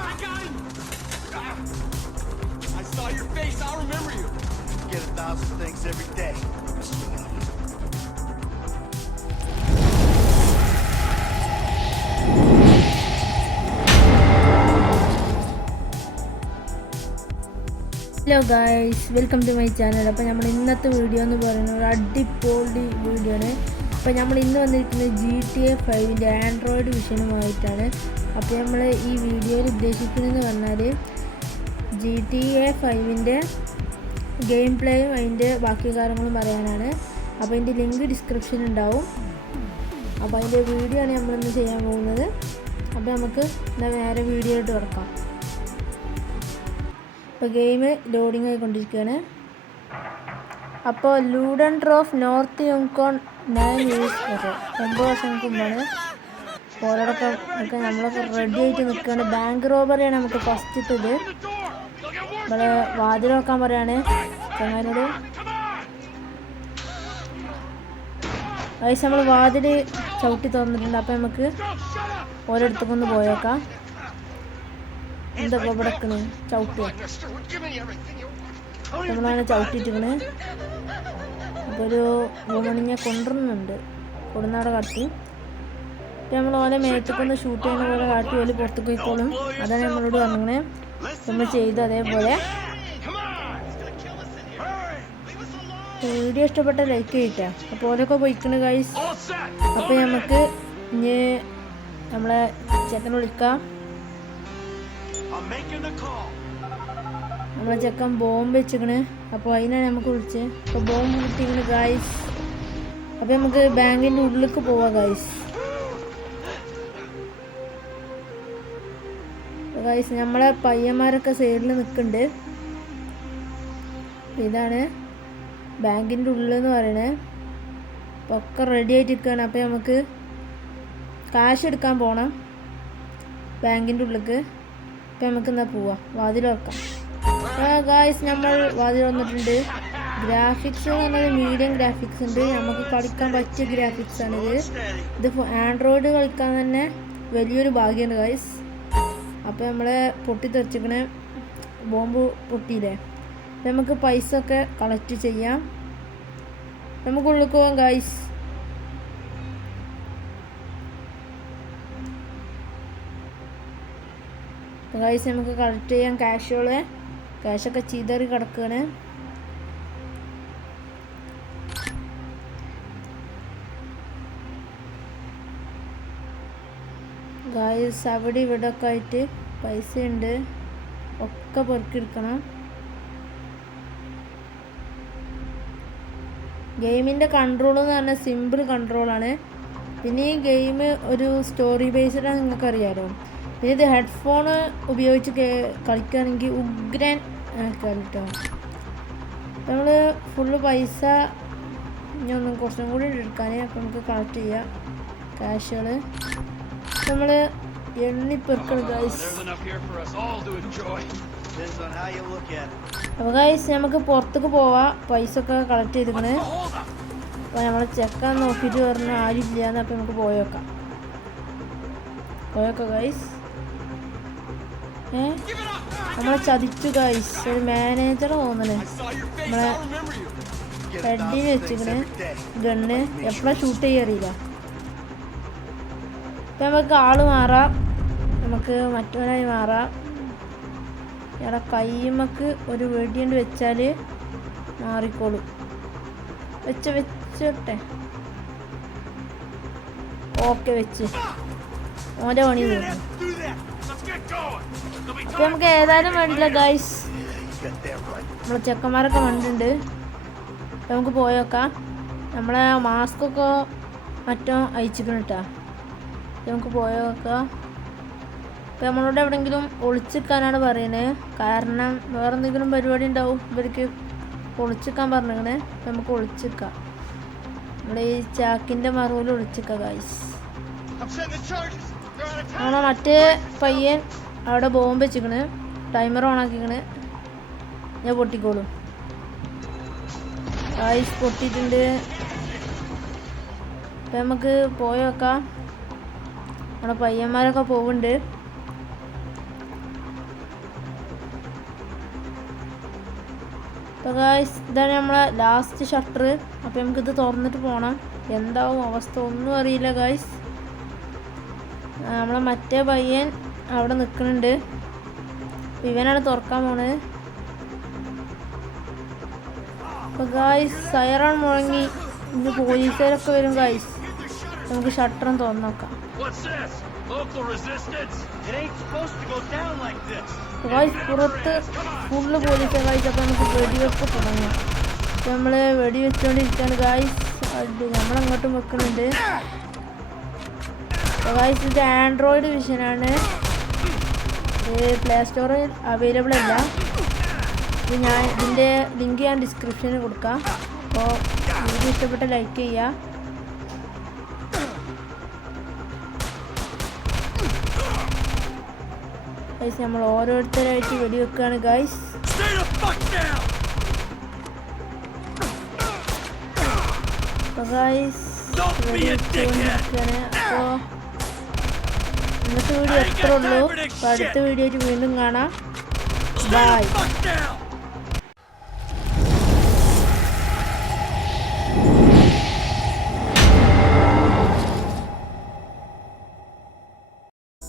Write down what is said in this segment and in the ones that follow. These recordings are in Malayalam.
I saw your face. I'll remember you. Get a thousand things every day. Hello guys welcome to my channel അപ്പോൾ നമ്മൾ ഇന്നത്തെ വീഡിയോ എന്ന് പറയുന്നത് ഒരു അടിപൊളി വീഡിയോ ആണ് അപ്പോൾ നമ്മൾ ഇന്ന് വന്നിരിക്കുന്നത് ജി ടി എ ഫൈവിന്റെ ആൻഡ്രോയിഡ് വിഷനുമായിട്ടാണ് അപ്പോൾ നമ്മൾ ഈ വീഡിയോയിൽ ഉദ്ദേശിക്കുന്നതെന്ന് പറഞ്ഞാൽ ജി ടി എ ഫൈവിന്റെ ഗെയിം പ്ലേയും അതിന്റെ ബാക്കി കാര്യങ്ങളും പറയാനാണ്. അപ്പോൾ അതിന്റെ ലിങ്ക് ഡിസ്ക്രിപ്ഷൻ ഉണ്ടാവും അപ്പോൾ അതിന്റെ വീഡിയോ ആണ് നമ്മളിന്ന് ചെയ്യാൻ പോകുന്നത്. അപ്പോൾ നമുക്ക് എന്താ നേരെ വീഡിയോയിട്ട് തുറക്കാം ഇപ്പോൾ ഗെയിം ലോഡിംഗ് ആയിക്കൊണ്ടിരിക്കുകയാണ് അപ്പോൾ ലൂഡൻ ഡ്രോഫ് നോർത്ത് യുങ്കോൺ നയൻ വരെ ഒമ്പത് വർഷങ്ങൾക്ക് മുമ്പാണ്. ഓരോടൊക്കെ ഒക്കെ നമ്മളൊക്കെ റെഡി ആയിട്ട് നിൽക്കുകയാണ് ബാങ്ക് റോബറിയാണ് നമുക്ക് ഫസ്റ്റത്തത് നമ്മൾ വാതിൽ നോക്കാൻ പറയാണ്. ചങ്ങാനോട് വയസ്സ് നമ്മൾ വാതിൽ ചവിട്ടി തുറന്നിട്ടുണ്ട്. അപ്പോൾ നമുക്ക് ഓരോരുത്തർക്കൊന്ന് പോയേക്കാം. എന്താ ഇപ്പോൾ ഇവിടെ നിൽക്കണ് ചവിട്ടുക നമ്മളാണ് ചവിട്ടിട്ടിക്കണ് അപ്പോൾ ഒരു വുമണിനെ കൊണ്ടുവരുന്നുണ്ട്. കൊടുന്നാടെ കാട്ടി. നമ്മൾ ഓലെ മേത്തേക്കൊന്ന് ഷൂട്ട് ചെയ്യുന്ന പോലെ കാട്ടി ഓൽ പുറത്ത് പോയിക്കോളും. അതാണ് നമ്മളോട് പറഞ്ഞത് നമ്മൾ ചെയ്തു അതേപോലെ. വീഡിയോ ഇഷ്ടപ്പെട്ട ലൈക്ക് ചെയ്യിട്ടാ അപ്പോൾ ഓലൊക്കെ പോയിക്കണ് ഗൈസ്. അപ്പോൾ നമുക്ക് ഇനി നമ്മളെ ചെക്കൻ വിളിക്കാം. നമ്മളെ ചെക്കൻ ബോംബ് വെച്ചിക്കണ്. അപ്പോൾ അതിനാണ് നമുക്ക് വിളിച്ച് അപ്പോൾ ബോംബ് കിട്ടിക്കണ് ഗായ്സ് അപ്പോൾ നമുക്ക് ബാങ്കിന്റെ ഉള്ളിലേക്ക് പോവാം ഗായ്സ് ഗായ്സ് നമ്മളെ പയ്യന്മാരൊക്കെ സൈഡിൽ നിൽക്കുന്നുണ്ട് ഇതാണ് ബാങ്കിന്റെ ഉള്ളിൽ എന്ന് പറയണേ. അപ്പോൾ ഒക്കെ റെഡി ആയിട്ട് നിൽക്കുകയാണ് അപ്പോൾ നമുക്ക് കാശ് എടുക്കാൻ പോകണം ബാങ്കിന്റെ ഉള്ളിലേക്ക് അപ്പം നമുക്ക് എന്നാൽ പോവാം. വാതിലുറക്കാം ഗായ്സ് നമ്മൾ വാതിൽ വന്നിട്ടുണ്ട് ഗ്രാഫിക്സ് എന്ന് പറഞ്ഞാൽ മീഡിയം ഗ്രാഫിക്സ് ഉണ്ട്. നമുക്ക് കളിക്കാൻ പറ്റിയ ഗ്രാഫിക്സ് ആണിത്. ഇത് ആൻഡ്രോയിഡ് കളിക്കാൻ തന്നെ വലിയൊരു ഭാഗ്യമാണ് ഗായ്സ് അപ്പോൾ നമ്മൾ പൊട്ടിത്തെറിച്ചിക്കണ ബോംബ് പൊട്ടിയില്ലേ? നമുക്ക് പൈസ ഒക്കെ കളക്ട് ചെയ്യാം. നമുക്ക് ഉള്ളിൽ പോവാം ഗൈസ് ഗൈസ് നമുക്ക് കളക്ട് ചെയ്യാം ക്യാഷുകൾ ക്യാഷൊക്കെ ചീതറി കിടക്കുകയാണ് ഗായ്സ് അവിടെ ഇവിടെ ഒക്കെ ആയിട്ട് പൈസ ഉണ്ട് ഒക്കെ പെറുക്കിയെടുക്കണം. ഗെയിമിന്റെ കൺട്രോൾ എന്ന് പറഞ്ഞാൽ സിമ്പിൾ കൺട്രോളാണ്. പിന്നെ ഈ ഗെയിം ഒരു സ്റ്റോറി ബേസ്ഡ് ആണ് നിങ്ങൾക്ക് അറിയാലോ പിന്നെ ഇത് ഹെഡ്ഫോൺ ഉപയോഗിച്ച് കളിക്കുകയാണെങ്കിൽ ഉഗ്രൻ കളിട്ടോ നമ്മൾ ഫുള്ള് പൈസ ഇനി ഒന്നും കുറച്ചും കൂടി എടുക്കാൻ അപ്പോൾ നമുക്ക് കളക്ട് ചെയ്യാം. ക്യാഷുകൾ നമ്മൾ എണ്ണിപ്പെറുക്കണം ഗൈസ് നമുക്ക് പുറത്തേക്ക് പോവാം. പൈസ ഒക്കെ കളക്ട് ചെയ്തിരിക്കണ് അപ്പൊ നമ്മൾ ചെക്കാൻ നോക്കിയിട്ട് പറഞ്ഞ ആരും ഇല്ല അപ്പോൾ നമുക്ക് പോയേക്കാം പോയേക്കാം ഗൈസ് ഏ. നമ്മളെ ചതിച്ചു ഗൈസ് ഒരു മാനേജർ തോന്നണേ നമ്മളെ ഹെഡിന് വെച്ചിരിക്കണ് ഗണ്ണ് എപ്പോഴാണ് ഷൂട്ട് ചെയ്യാറിയില്ല ഇപ്പം നമുക്ക് ആൾ മാറാം. നമുക്ക് മറ്റവനായി മാറാം. ഇയാളെ കൈമക്ക് ഒരു വെടിയുണ്ട് വെച്ചാൽ മാറിക്കോളും. വെച്ച വെച്ചോട്ടെ. ഓക്കെ വെച്ച്. ഓന്റെ പണി അപ്പം നമുക്ക് ഏതായാലും വേണ്ടില്ല ഗൈസ്. നമ്മളെ ചെക്കന്മാരൊക്കെ വേണ്ടിണ്ട് നമുക്ക് പോയേക്കാം. നമ്മളെ മാസ്കൊക്കെ മറ്റോ അയച്ചിക്കണം കേട്ടോ നമുക്ക് പോയേക്കാം ഇപ്പം നമ്മളോട് എവിടെയെങ്കിലും ഒളിച്ചിക്കാനാണ് പറയുന്നത് കാരണം വേറെ എന്തെങ്കിലും പരിപാടി ഉണ്ടാവും. ഇവർക്ക് ഒളിച്ചിക്കാൻ പറഞ്ഞിങ്ങനെ അപ്പം നമുക്ക് ഒളിച്ചിക്കാം നമ്മുടെ ഈ ചാക്കിന്റെ മറവിൽ ഒളിച്ചിക്കാം ഗൈസ്. നമ്മളെ മറ്റേ പയ്യൻ അവിടെ ബോംബ് വെച്ചിക്കണ് ടൈമർ ഓൺ ആക്കിക്കണ് ഞാൻ പൊട്ടിക്കോളും. ഐസ് പൊട്ടിയിട്ടുണ്ട്. അപ്പം നമുക്ക് പോയി വെക്കാം നമ്മുടെ പയ്യന്മാരൊക്കെ പോകുന്നുണ്ട് ഇതാണ് നമ്മളെ ലാസ്റ്റ് ഷട്ടർ അപ്പോൾ ഇത് തുറന്നിട്ട് പോകണം എന്താവും അവസ്ഥ ഒന്നും അറിയില്ല ഗായ്സ് നമ്മളെ മറ്റേ പയ്യൻ അവിടെ നിൽക്കുന്നുണ്ട് ഇവനാണ് തുറക്കാൻ പോണത് അപ്പോൾ ഗായ്സ് സൈറാണ് മുഴങ്ങി ഇന്ന് പോലീസുകാരൊക്കെ വരും ഗായ്സ് നമുക്ക് ഷട്ടറും തുറന്നു നോക്കാം. ഗായ്സ് പുറത്ത് ഫുള്ള് പോലീസ് ഗായ്സ് അപ്പോൾ നമുക്ക് വെടിവെപ്പ് തുടങ്ങാം. നമ്മൾ വെടിവെച്ചുകൊണ്ടിരിക്കുകയാണ് ഗായ്സ് നമ്മളങ്ങോട്ടും വെക്കുന്നുണ്ട്. ഗായ്സ് ഇത് ആൻഡ്രോയിഡ് വിഷനാണ് പ്ലേ സ്റ്റോറിൽ അവൈലബിൾ അല്ല. ഇത് ഞാൻ ഇതിന്റെ ലിങ്ക് ഞാൻ ഡിസ്ക്രിപ്ഷനിൽ കൊടുക്കാം. അപ്പോൾ വീഡിയോ ഇഷ്ടപ്പെട്ട ലൈക്ക് ചെയ്യുക ഗൈസ് നമ്മൾ ഓരോരുത്തരായിട്ട് വെടിവെക്കുകയാണ് ഗൈസ് ഗൈസ്! അപ്പോൾ ഇന്നത്തെ വീഡിയോ എത്ര ഉള്ളൂ. അടുത്ത വീഡിയോ വീണ്ടും കാണാം. Bye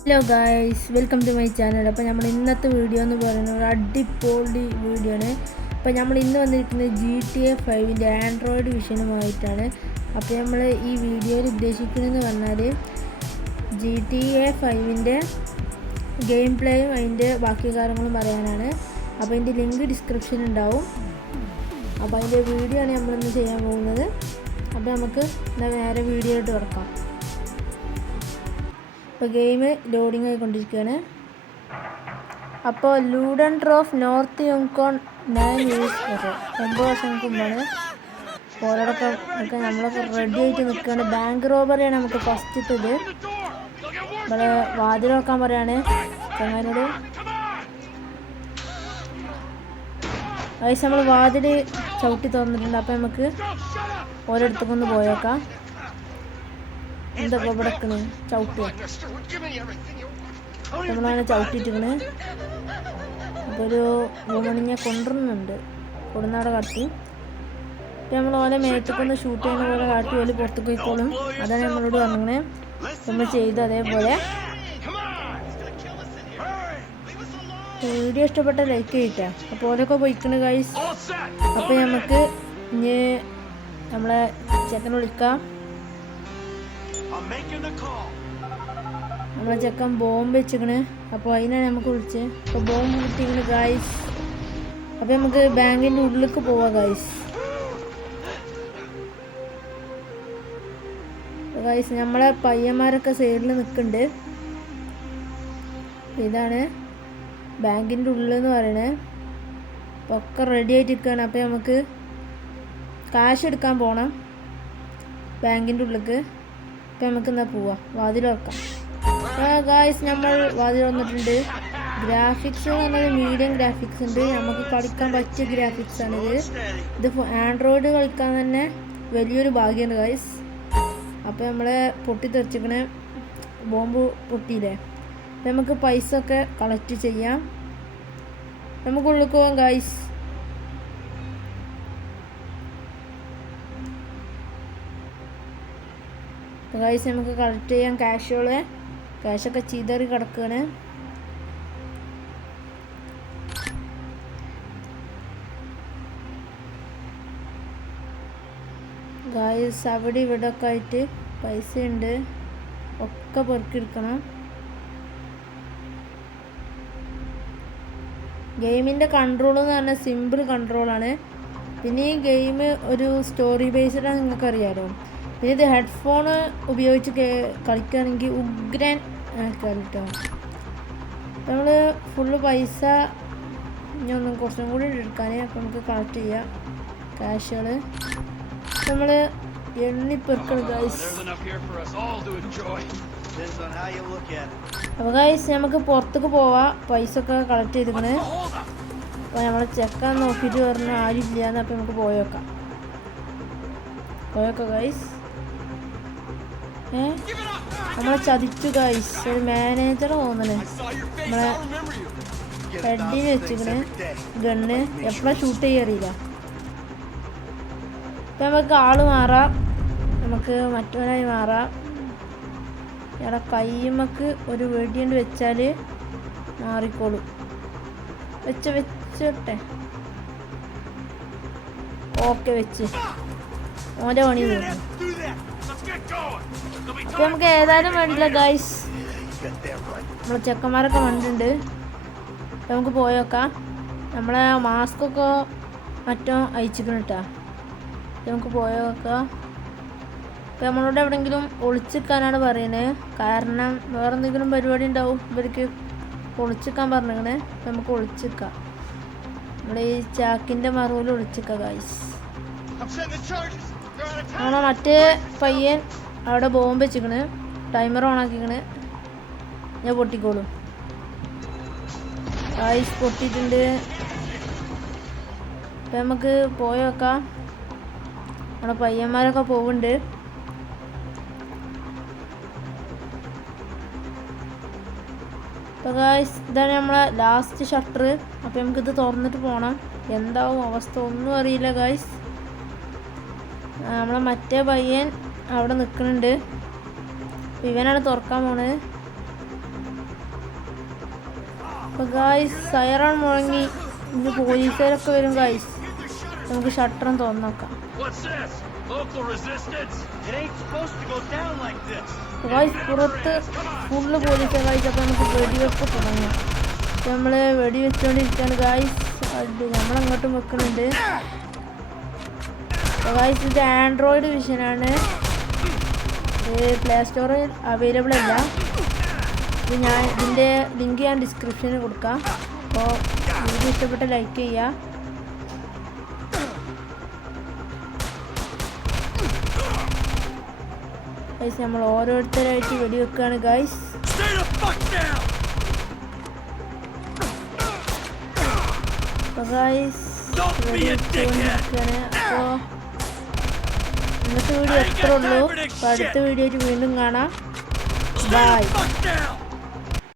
hello guys welcome to my channel അപ്പോൾ നമ്മൾ ഇന്നത്തെ വീഡിയോ എന്ന് പറയുന്നത് ഒരു അടിപൊളി വീഡിയോ ആണ്. അപ്പോൾ നമ്മൾ ഇന്ന് വന്നിരിക്കുന്നത് ജി ടി എ ഫൈവിന്റെ ആൻഡ്രോയിഡ് വിഷനുമായിട്ടാണ് അപ്പോൾ നമ്മൾ ഈ വീഡിയോയിൽ ഉദ്ദേശിക്കുന്നതെന്ന് പറഞ്ഞാൽ ജി ടി എ ഫൈവിന്റെ ഗെയിം പ്ലേയും അതിന്റെ ബാക്കി കാര്യങ്ങളും പറയാനാണ്. അപ്പോൾ അതിന്റെ ലിങ്ക് ഡിസ്ക്രിപ്ഷൻ ഉണ്ടാവും. അപ്പോൾ അതിന്റെ വീഡിയോ ആണ് നമ്മളിന്ന് ചെയ്യാൻ പോകുന്നത്. അപ്പോൾ നമുക്ക് വേറെ വീഡിയോ ആയിട്ട് കിടക്കാം. ഇപ്പോൾ ഗെയിം ലോഡിംഗ് ആയിക്കൊണ്ടിരിക്കുകയാണ് അപ്പോൾ Ludendorff North Yankton nine years okay ഒമ്പത് വർഷം മുമ്പാണ്. പോലോടൊക്കെ ഒക്കെ നമ്മളൊക്കെ റെഡി ആയിട്ട് നിൽക്കുകയാണ്. ബാങ്ക് റോബറിയാണ് നമുക്ക് ഫസ്റ്റ് ഫസ്റ്റത്തത് നമ്മൾ വാതിൽ നോക്കാൻ പറയാണ്. ചങ്ങാനോട് വയസ്സ് നമ്മൾ വാതിൽ ചവിട്ടി തുറന്നിട്ടുണ്ട്. അപ്പോൾ നമുക്ക് ഓരോരുത്തർക്കൊന്ന് പോയേക്കാം. എന്താ ഇവിടെ നിൽക്കണ് ചവിട്ടിയ നമ്മളങ്ങനെ ചവിട്ടിയിട്ടിക്കണ് അപ്പോൾ ഒരു വുമണിനെ കൊണ്ടുവരുന്നുണ്ട്. കൊടുന്നാടെ കാട്ടി. നമ്മൾ ഓലെ മേത്തേക്കൊന്ന് ഷൂട്ട് ചെയ്യുന്ന പോലെ കാട്ടി ഓൽ പുറത്ത് പോയിക്കോളും. അതാണ് നമ്മളോട് പറഞ്ഞത് നമ്മൾ ചെയ്ത് അതേപോലെ. വീഡിയോ ഇഷ്ടപ്പെട്ട ലൈക്ക് ചെയ്യട്ടെ. അപ്പോൾ ഓലൊക്കെ പോയിക്കണ് ഗൈസ് അപ്പൊ അപ്പോൾ നമുക്ക് ഇനി നമ്മളെ ചേട്ടനെ വിളിക്കാം. നമ്മളെ ചെക്കൻ ബോംബ് വെച്ചിക്കണ് അപ്പോൾ അതിനാണ് നമുക്ക് വിളിച്ചത്. അപ്പോൾ ബോംബ് കിട്ടിക്കണ് ഗായ്സ് അപ്പോൾ നമുക്ക് ബാങ്കിന്റെ ഉള്ളിലേക്ക് പോവാം ഗായ്സ് ഗായ്സ് നമ്മളെ പയ്യന്മാരൊക്കെ സൈഡിൽ നിൽക്കുന്നുണ്ട്. ഇതാണ് ബാങ്കിന്റെ ഉള്ളിൽ എന്ന് പറയണേ. അപ്പോൾ ഒക്കെ റെഡി ആയിട്ട് അപ്പോൾ നമുക്ക് കാശ് എടുക്കാൻ പോകണം ബാങ്കിന്റെ ഉള്ളിലേക്ക്. നമുക്ക് എന്നാ പോവാ. വാതിൽ തുറക്കാം ഗായ്സ് നമ്മൾ വാതിൽ വന്നിട്ടുണ്ട് ഗ്രാഫിക്സ് എന്ന് മീഡിയം ഗ്രാഫിക്സ് ഉണ്ട്. നമുക്ക് കളിക്കാൻ പറ്റിയ ഗ്രാഫിക്സ് ആണ് ഇത് ആൻഡ്രോയിഡ് കളിക്കാൻ തന്നെ വലിയൊരു ഭാഗ്യമാണ് ഗായ്സ് അപ്പോൾ നമ്മളെ പൊട്ടിത്തെറിച്ചിക്കണേ ബോംബ് പൊട്ടിയില്ലേ? നമുക്ക് പൈസ ഒക്കെ കളക്ട് ചെയ്യാം. നമുക്ക് ഉള്ളിൽ പോവാം ഗായ്സ് അപ്പോൾ നമുക്ക് കളക്ട് ചെയ്യാം ക്യാഷുകൾ ക്യാഷൊക്കെ ചീതറി കിടക്കുകയാണ് ഗായ്സ് അവിടെ ഇവിടെ ഒക്കെ ആയിട്ട് പൈസ ഉണ്ട് ഒക്കെ പെറുക്കിയെടുക്കണം. ഗെയിമിന്റെ കൺട്രോൾ എന്ന് പറഞ്ഞാൽ സിമ്പിൾ കൺട്രോളാണ് പിന്നെ ഈ ഗെയിം ഒരു സ്റ്റോറി ബേസ്ഡാണ് നിങ്ങൾക്കറിയാമല്ലോ പിന്നെ ഇത് ഹെഡ്ഫോൺ ഉപയോഗിച്ച് കളിക്കുകയാണെങ്കിൽ ഉഗ്രൻ കേട്ടോ നമ്മൾ ഫുള്ള് പൈസ ഇനി ഒന്നും കുറച്ചും കൂടി എടുക്കാൻ അപ്പോൾ നമുക്ക് കളക്ട് ചെയ്യാം. ക്യാഷുകൾ നമ്മൾ എണ്ണിപ്പെറുക്കണം ഗൈസ് നമുക്ക് പുറത്തേക്ക് പോവാം. പൈസ ഒക്കെ കളക്ട് ചെയ്തിരിക്കണേ! അപ്പോൾ നമ്മൾ ചെക്കാൻ നോക്കിയിട്ട് പറഞ്ഞാൽ ആരും ഇല്ലാന്ന് അപ്പോൾ നമുക്ക് പോയേക്കാം പോയേക്കാം ഗൈസ് ഏ? നമ്മളെ ചതിച്ചു ഗൈസ് ഒരു മാനേജർ തോന്നണേ. നമ്മളെ ഹെഡിന് വെച്ചിങ്ങനെ ഗണ്ണ് എപ്പോഴാ ഷൂട്ട് ചെയ്യാറിയില്ല ഇപ്പം നമുക്ക് ആൾ മാറാം. നമുക്ക് മറ്റവനായി മാറാം. ഇയാളെ കയ്യമ്മക്ക് ഒരു വെടിയുണ്ട് വെച്ചാൽ മാറിക്കോളും. വെച്ച വെച്ചോട്ടെ. ഓക്കെ വെച്ച്. ഓന്റെ പണി അപ്പം നമുക്ക് ഏതായാലും വേണ്ടില്ല ഗൈസ് നമ്മളെ ചെക്കന്മാരൊക്കെ വന്നിട്ടുണ്ട്. നമുക്ക് പോയോക്കാം നമ്മളെ മാസ്കൊക്കെ മറ്റോ അയച്ചിക്കണം കേട്ടാ നമുക്ക് പോയോക്കാം ഇപ്പം നമ്മളോട് എവിടെയെങ്കിലും ഒളിച്ചിക്കാനാണ് പറയുന്നത് കാരണം വേറെ എന്തെങ്കിലും പരിപാടി ഉണ്ടാവും. ഇവർക്ക് ഒളിച്ചിക്കാൻ പറഞ്ഞിങ്ങനെ നമുക്ക് ഒളിച്ചിക്കാം നമ്മുടെ ഈ ചാക്കിന്റെ മറവിൽ ഒളിച്ചിക്കാം ഗൈസ്. നമ്മളെ മറ്റേ പയ്യൻ അവിടെ ബോംബ് വെച്ചിക്കണ് ടൈമർ ഓൺ ആക്കിക്കണ്. ഞാൻ പൊട്ടിക്കോളും. ഐസ് പൊട്ടിയിട്ടുണ്ട്. ഇപ്പം നമുക്ക് പോയി വെക്കാം നമ്മുടെ പയ്യന്മാരൊക്കെ പോകുന്നുണ്ട് അപ്പോൾ ഗായ്സ് ഇതാണ് നമ്മളെ ലാസ്റ്റ് ഷട്ടർ അപ്പോൾ നമുക്കിത് തുറന്നിട്ട് പോകണം എന്താവും അവസ്ഥ ഒന്നും അറിയില്ല ഗായ്സ് നമ്മളെ മറ്റേ പയ്യൻ അവിടെ നിൽക്കുന്നുണ്ട് ഇവനാണ് തുറക്കാൻ പോണത്. അപ്പൊ ഗായ്സ് സൈറൺ മുഴങ്ങി ഇന്ന് പോലീസുകാരൊക്കെ വരും ഗായ്സ് നമുക്ക് ഷട്ടറും തുറന്നോക്കാം നോക്കാം. ഗായ്സ് പുറത്ത് ഫുള്ള് പോലീസ് ഗായ്സ് അപ്പോൾ നമുക്ക് വെടിവെപ്പ് തുടങ്ങാം. നമ്മൾ നമ്മൾ വെടിവെച്ചുകൊണ്ടിരിക്കുകയാണ് ഗായ്സ് നമ്മളങ്ങോട്ടും വെക്കുന്നുണ്ട് ഗായ്സ് ഇത് ആൻഡ്രോയിഡ് വിഷനാണ് പ്ലേ സ്റ്റോറിൽ അവൈലബിൾ അല്ല. ഇത് ഞാൻ ഇതിന്റെ ലിങ്ക് ഞാൻ ഡിസ്ക്രിപ്ഷനിൽ കൊടുക്കാം. അപ്പോൾ വീഡിയോ ഇഷ്ടപ്പെട്ട ലൈക്ക് ചെയ്യുക ഗൈസ് നമ്മൾ ഓരോരുത്തരായിട്ട് വെടിവെക്കുകയാണ് ഗൈസ് അപ്പോൾ ഗൈസ്! അപ്പോൾ ഇന്നത്തെ വീഡിയോ എത്ര ഉള്ളൂ. അടുത്ത വീഡിയോ ആയിട്ട് വീണ്ടും കാണാം. ബൈ!